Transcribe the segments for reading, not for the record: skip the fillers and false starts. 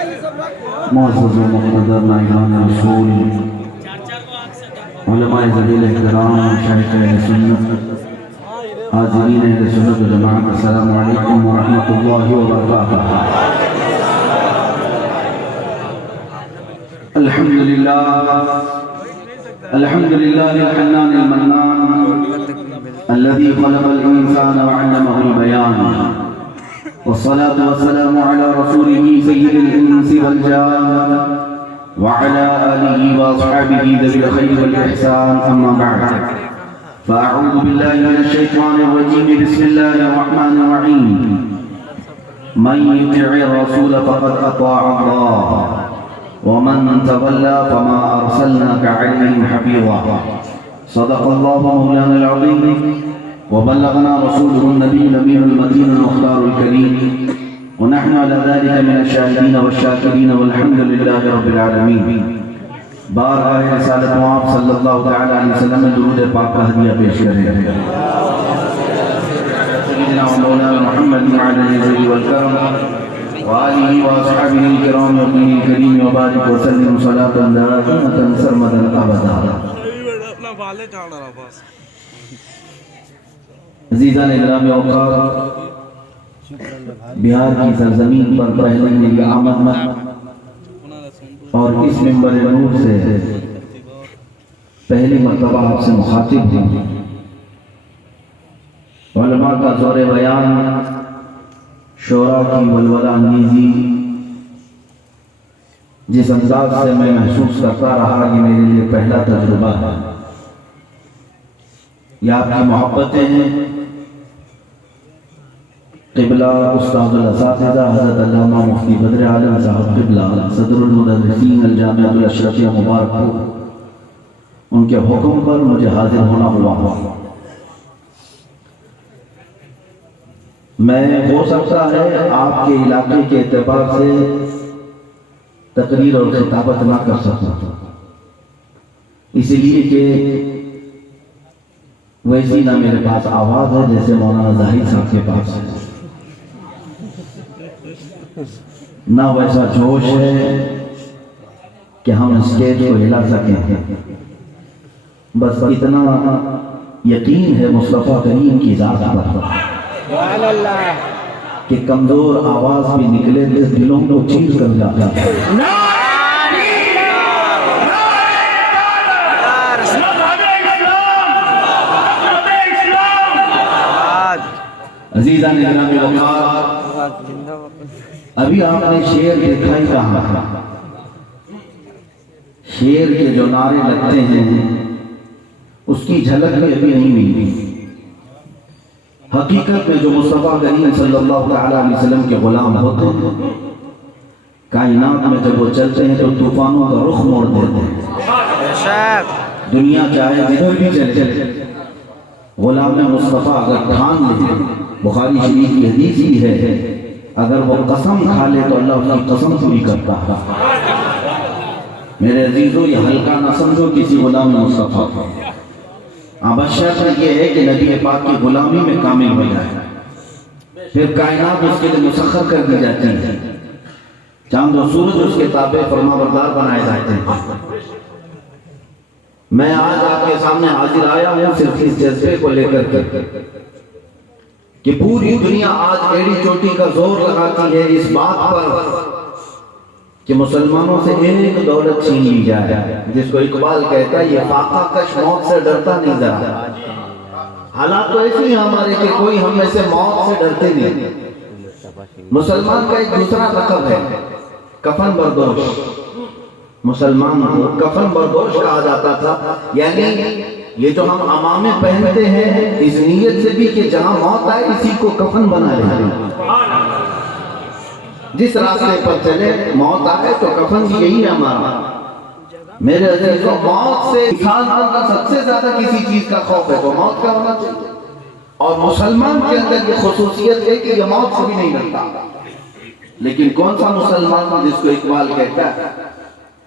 معزز و مقتدر نائبان رسول، علماء ذلیل احترام، مشائخ اہل سنت، حاضرین اہل سنت و جماعت، السلام علیکم ورحمۃ اللہ وبرکاتہ۔ الحمد للہ الحنان المنان الذي خلق الإنسان وعلمه البيان، والصلاة والسلام على رسوله سيد الإنس والجان وعلى آله وأصحابه ذوي الخير والإحسان، أما بعد، فأعوذ بالله من الشيطان الرجيم، بسم الله الرحمن الرحيم، من يطع الرسول فقد أطاع الله ومن تولى فما أرسلناك عليهم حفيظا، صدق الله مولانا العظيم وبلغنا رسوله النبي الأمين المتين المختار الكريم، ونحن على ذلك من الشاهدين والشاكرين والحمد لله رب العالمين۔ بارگاہ رسالت آپ صلی اللہ تعالی علیہ وسلم میں درود پاک کا ہدیہ پیش کریں۔ سیدنا مولانا محمد وعلى آله والكرم وآلہ واصحابہ الکرام وآلہ الکریم وبارک وسلم صلاۃ دائمۃ سرمدا ابدا۔ عزیزان اکرام اوقات، بہار کی سرزمین پر پہلے میری آمد میں اور اس منبر نور سے پہلی مرتبہ آپ سے مخاطب ہوں۔ علماء کا زور بیان، شعراء کی ولولہ انگیزی، جس انداز سے میں محسوس کرتا رہا، یہ میرے لیے پہلا تجربہ ہے۔ یہ آپ کی محبتیں ہیں۔ قبلہ استاد الاساتذہ حضرت علامہ مفتی بدر عالم صاحب قبلہ صدر المدرسین الجامعہ الاشرفیہ مبارک، ان کے حکم پر مجھے حاضر ہونا ہوا۔ میں ہو سکتا ہے آپ کے علاقے کے اعتبار سے تقریر اور خطابت نہ کر سکتا، اس لیے کہ ویسی نہ میرے پاس آواز ہے جیسے مولانا ظاہر صاحب کے پاس ہے، نہ ویسا جوش ہے کہ ہم اسٹیج کو ہلا سکیں۔ بس اتنا یقین ہے مصطفیٰ کریم کی ذات پر کہ کمزور آواز بھی نکلے تو دلوں کو چیر کر جاتا ہے۔ عزیزان گرامی وقار، ابھی آپ نے شعر دیکھا ہی کہا، شعر کے جو نعرے لگتے ہیں اس کی جھلک بھی ابھی نہیں ملی۔ حقیقت میں جو مصطفیٰ کریم صلی اللہ علیہ وسلم کے غلام ہوتے ہیں، کائنات میں جب وہ چلتے ہیں تو طوفانوں کا رخ موڑ دیتے ہیں۔ دنیا چاہے جدھر بھی چلے، غلام مصطفیٰ اگر ٹھان لے، بخاری شریف کی حدیث بھی ہے، اگر وہ قسم کھا لے تو اللہ اس کی قسم پوری کرتا ہے۔ میرے عزیزو، یہ ہلکا نہ سمجھو کسی غلام مصطفیٰ کو، بس شرط یہ ہے کہ نبی پاک کی غلامی میں کامل ہو جائے، پھر کائنات اس کے لیے مسخر کر دی جاتی ہے، چاند و سورج اس کے تابع فرما بردار بنائے جاتے ہیں۔ میں آج آپ کے سامنے حاضر آیا ہوں صرف اس جذبے کو لے کر کہ پوری دنیا آج ایڑی چوٹی کا زور لگاتی ہے اس بات پر کہ مسلمانوں سے ایک دولت چھین لی جائے، جس کو اقبال کہتا ہے یہ فاقہ کش موت سے ڈرتا نہیں ذرا۔ حالات تو ایسے ہیں ہمارے کہ کوئی ہم میں سے موت سے ڈرتے نہیں۔ مسلمان کا ایک دوسرا لقب ہے کفن بردوش۔ مسلمان کو کفن بردوش کہا جاتا تھا، یعنی یہ جو ہم عمامے پہنتے ہیں اس نیت سے بھی کہ جہاں موت آئے اسی کو کفن بنا لیں، جس راستے پر چلے موت آئے تو کفن بھی یہی ہے ہمارا۔ میرے عزیزوں، موت سے انسان کا سب سے زیادہ کسی چیز کا خوف ہے تو موت کا ہونا چاہیے، اور مسلمان کے اندر یہ خصوصیت ہے کہ یہ موت سے بھی نہیں ڈرتا۔ لیکن کون سا مسلمان جس کو اقبال کہتا ہے،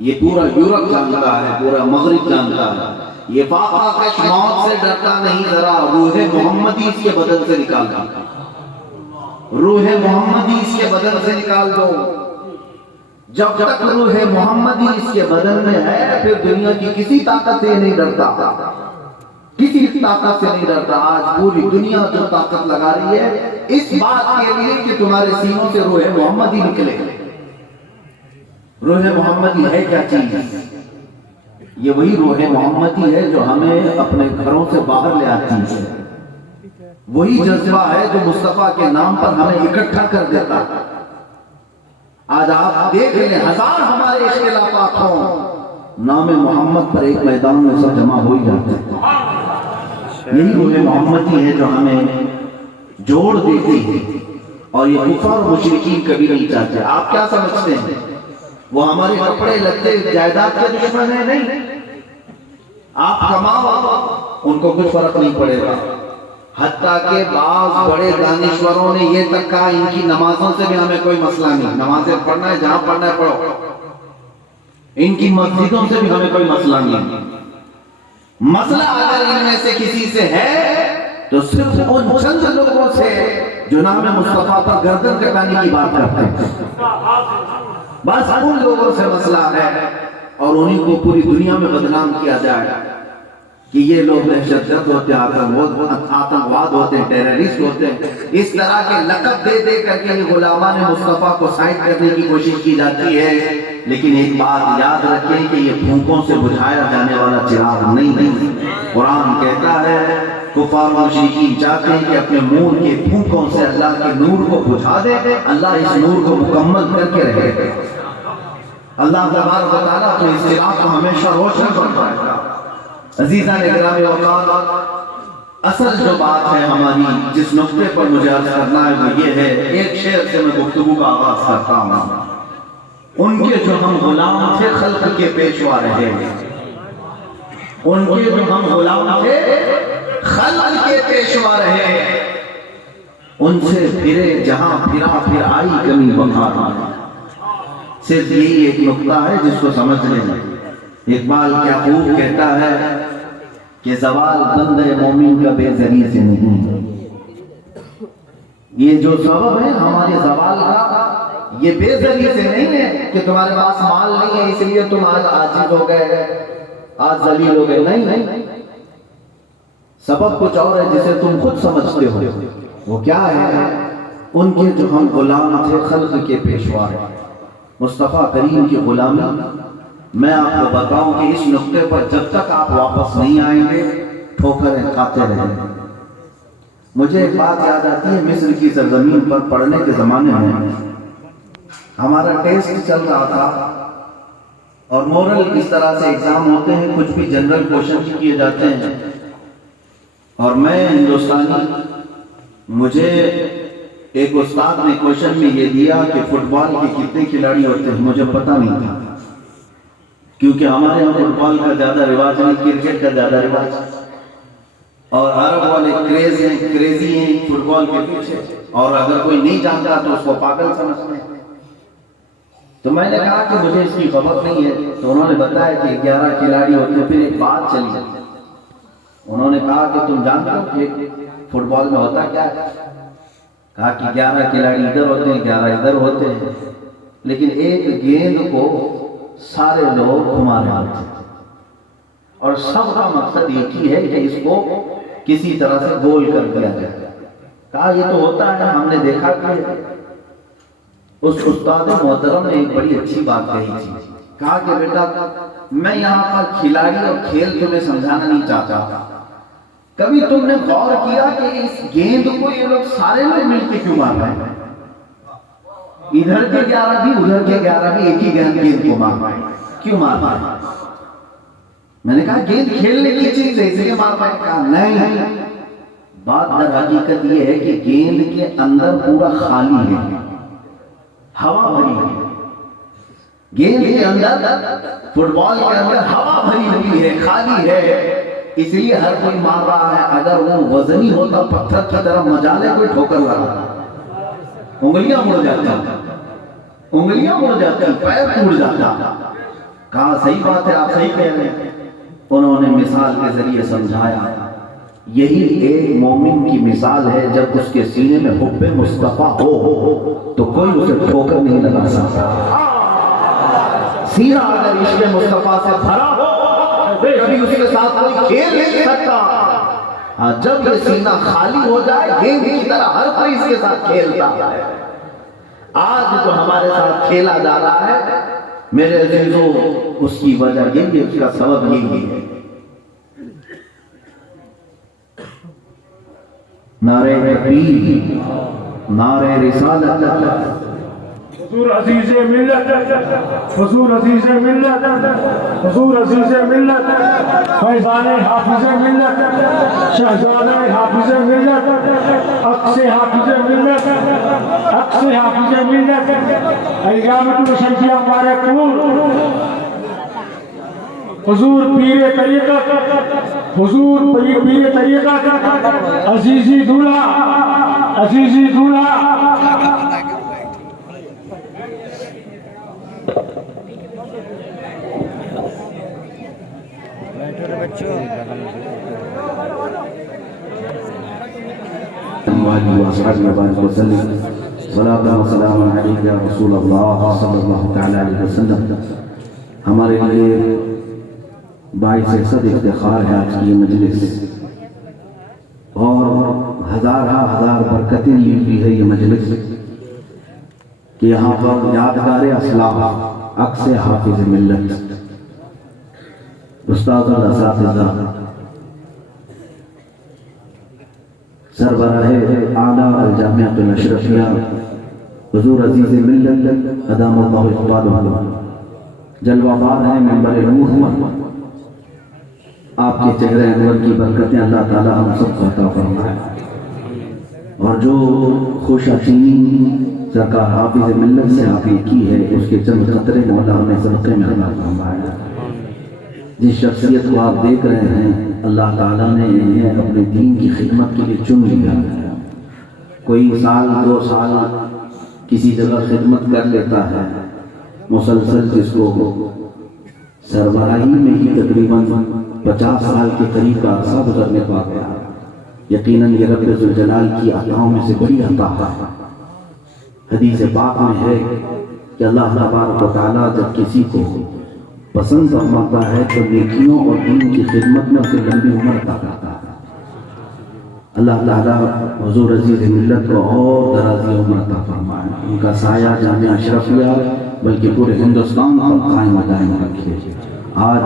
یہ پورا یورپ جانتا ہے، پورا مغرب جانتا ہے، یہ فاقہ کش موت سے ڈرتا نہیں ذرا، روح محمدی اس کے بدن سے نکال دو، روح محمدی اس کے بدن سے نکال دو۔ جب تک روح محمدی اس کے بدن میں ہے پھر دنیا کی کسی طاقت سے نہیں ڈرتا، کسی طاقت سے نہیں ڈرتا۔ آج پوری دنیا جو طاقت لگا رہی ہے اس بات کے لیے کہ تمہارے سینوں سے روح محمدی نکلے۔ روح محمدی ہے کیا چیز؟ یہ وہی روح محمدی ہے جو ہمیں اپنے گھروں سے باہر لے آتی ہے، وہی جذبہ ہے جو مصطفیٰ کے نام پر ہمیں اکٹھا کر دیتا ہے۔ آج آپ دیکھ لیں ہزار ہمارے اختلافات ہوں، نام محمد پر ایک میدان میں سب جمع ہو ہی جاتے ہیں۔ یہی روح محمدی ہے جو ہمیں جوڑ دیتی ہے، اور یہ کفار اور مشرکین کبھی نہیں چاہتے۔ آپ کیا سمجھتے ہیں وہ ہمارے کپڑے لتے جائیداد کے دشمن ہیں؟ نہیں، آپ کماؤ ان کو کچھ فرق نہیں پڑے گا۔ حتیٰ کہ بعض بڑے دانشوروں نے یہ تک کہا ان کی نمازوں سے بھی ہمیں کوئی مسئلہ نہیں، نمازیں پڑھنا ہے جہاں پڑھنا ہے پڑھو، ان کی مسجدوں سے بھی ہمیں کوئی مسئلہ نہیں۔ مسئلہ اگر ان میں سے کسی سے ہے تو صرف ان چند لوگوں سے جو نام مصطفیٰ پر گردن کٹانے کی بات کرتے ہیں، بس ان لوگوں سے مسئلہ ہے، اور انہیں کو پوری دنیا میں بدنام کیا جائے کہ یہ لوگ دہشت گرد ہوتے ہیں، آتنکواد ہوتے ہیں، ٹیررسٹ ہوتے ہیں۔ اس طرح کے لقب دے دے کر کے غلامان مصطفیٰ کو سائڈ کرنے کی کوشش کی جاتی ہے۔ لیکن ایک بات یاد رکھیں کہ یہ پھونکوں سے بجھایا جانے والا چراغ نہیں۔ قرآن کہتا ہے کفار و مشرکین چاہتے ہیں کہ اپنے نور کے پھونکوں سے اللہ کے نور کو بجھا دے، اللہ اس نور کو مکمل کر کے رہے گا۔ اللہ تبارک و تعالیٰ اپنے اصطلاح کو ہمیشہ روشن کرتا ہے۔ عزیزان اکرام وقار، اصل جو بات ہے ہماری جس نقطے پر مجھے عرض کرنا ہے وہ یہ ہے، ایک شعر سے میں گفتگو کا آغاز کرتا ہوں۔ ان کے جو ہم غلام تھے خلق کے پیشوا رہے، ان کے جو ہم غلام تھے خلق کے پیشوا رہے، ان سے پھرے جہاں پھرا پھر آئی کمی بہار۔ صرف یہی ایک نقطہ ہے جس کو سمجھ لیں۔ اقبال کیا خوب کہتا ہے کہ زوال بندے مومن کا بے ذریعے سے نہیں، یہ جو سبب ہے ہمارے زوال کا یہ بے ذریعے سے نہیں ہے کہ تمہارے پاس مال نہیں ہے اس لیے تم آج عاجز ہو گئے، آج ذلیل ہو گئے، نہیں، سبب کچھ اور ہے جسے تم خود سمجھتے ہو۔ وہ کیا ہے؟ ان کے جو ہم غلام تھے خلق کے پیشوا، مصطفیٰ کریم کی غلامی۔ میں آپ کو بتاؤں کہ اس نقطے پر جب تک آپ واپس نہیں آئیں گے ٹھوکریں کھاتے رہیں گے۔ مجھے ایک بات یاد آتی ہے، مصر کی سرزمین پر پڑھنے کے زمانے میں ہمارا ٹیسٹ چل رہا تھا، اور مورل اس طرح سے ایگزام ہوتے ہیں، کچھ بھی جنرل کوشچن کیے جاتے ہیں، اور میں ہندوستانی، مجھے ایک استاد نے کوشچن میں یہ دیا کہ فٹ بال کے کتنے کھلاڑی ہوتے ہیں، مجھے پتہ نہیں تھا، کیونکہ ہمارے یہاں فٹ بال کا زیادہ رواج نہیں، کرکٹ کا زیادہ رواج، اور عرب والے کریزی ہیں فٹ بال کے پیچھے، اور اگر کوئی نہیں جانتا تو اس کو پاگل سمجھتے ہیں۔ تو میں نے کہا کہ مجھے اس کی خبر نہیں ہے، تو انہوں نے بتایا کہ 11 کھلاڑی ہوتے ہیں۔ پھر ایک بات چلی، انہوں نے کہا کہ تم جانتے ہو کہ فٹ بال میں ہوتا کیا ہے؟ کہا کہ 11 کھلاڑی ادھر ہوتے ہیں، 11 ادھر ہوتے ہیں، لیکن ایک گیند کو سارے لوگ گھما رہے ہوتے ہیں، اور سب کا مقصد ایک ہی ہے کہ اس کو کسی طرح سے گول کر دیا جائے۔ کہا یہ تو ہوتا ہے، ہم نے دیکھا کہ اس استاد محترم نے ایک بڑی اچھی بات کہی تھی۔ کہا کہ بیٹا میں یہاں پر کھلاڑی اور کھیل تمہیں سمجھانا نہیں چاہتا، کبھی تم نے غور کیا کہ اس گیند کو یہ لوگ سارے لوگ مل کے کیوں مار رہے ہیں؟ ادھر کے 11 بھی ادھر کے 11 بھی ایک ہی گیند کو مار رہے ہیں، کیوں مار رہے ہیں؟ میں نے کہا گیند کھیلنے کی چیز ہے اس لیے مار رہے ہیں۔ کہا نہیں، بات در حقیقت یہ ہے کہ گیند کے اندر پورا خالی ہے، ہوا بھری ہے، گیند کے اندر، فٹ بال کے اندر ہوا بھری ہوئی ہے، خالی ہے، اس لیے ہر کوئی مار رہا ہے۔ اگر وہ وزنی ہوتا پتھر کی طرح مجالے کوئی ٹھوکر لگا، انگلیاں مڑ جاتا، انگلیاں مڑ جاتی، پیر ٹوٹ جاتا۔ کہا صحیح بات ہے، آپ صحیح کہہ رہے ہیں۔ انہوں نے مثال کے ذریعے سمجھایا یہی ایک مومن کی مثال ہے، جب اس کے سینے میں حب مصطفیٰ ہو تو کوئی اسے ٹھوکر نہیں لگا سکتا۔ سینہ اگر عشق مصطفیٰ سے بھرا ہو کبھی اس کے ساتھ کوئی کھیل نہیں سکتا، جب یہ سینہ خالی ہو جائے گیند کی طرح ہر کوئی اس کے ساتھ کھیلتا ہے۔ آج جو ہمارے ساتھ کھیلا جا رہا ہے میرے عزیزوں، اس کی وجہ یہ ہے، اس کا سبب یہی ہے۔ نعرہ تکبیر، نعرہ رسالت، حضور عزیز ملت، حضور عزیز ملت، حضور عزیز ملت، فیضان حافظ ملت، شہزادہ حافظ ملت، عکس حافظ ملت، عکس حافظ ملت، ایامت الشمسیہ مبارکپور، حضور پیر طریقت، حضور پیر طریقت، عزیزی دولہا، عزیزی دولہا، ہمارے لیے باعث صد افتخار ہے آج کی یہ مجلس، اور ہزار برکتیں لی ہوئی ہے یہ مجلس کہ یہاں پر یادگار اسلاف عکس حافظ ملت استاد الاساتذہ سربراہ اعلیٰ الجامعۃ الاشرفیہ حضور عزیز ملت ادام اللہ اقبالہ جلوہ بار ہیں ممبر نور، آپ کے چہرے انور کی برکتیں اللہ تعالی ہم سب کو عطا فرمائے، اور جو خوش اچینی سرکار حافظ ملت سے آپ کی ہے اس کے چند قطرے مولا ہمیں صدقے میں عطا فرمائے۔ جس شخصیت کو آپ دیکھ رہے ہیں اللہ تعالیٰ نے انہیں اپنے دین کی خدمت کے لیے چن لیا۔ کوئی سال 2 سال کسی جگہ خدمت کر لیتا ہے مسلسل، جس کو سربراہی میں ہی تقریباً 50 سال کے قریب کا عرصہ گزرنے پا گیا۔ یقیناً یہ رب ذوالجلال کی عطاؤں میں سے بڑی عطا ہے۔ حدیث پاک میں ہے کہ اللہ تبارک و تعالیٰ جب کسی کو پسند فرماتا ہے تو نیکیوں اور دین کی خدمت میں اسے لمبی عمر عطا کرتا ہے۔ اللہ تعالیٰ حضور عزیز ملت کو اور درازی عمر عطا فرمائے، ان کا سایہ جامعہ اشرفیہ بلکہ پورے ہندوستان پر قائم و دائم رکھے۔ آج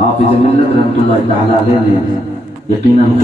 حافظ ملت رحمۃ اللہ تعالیٰ علیہ نے یقیناً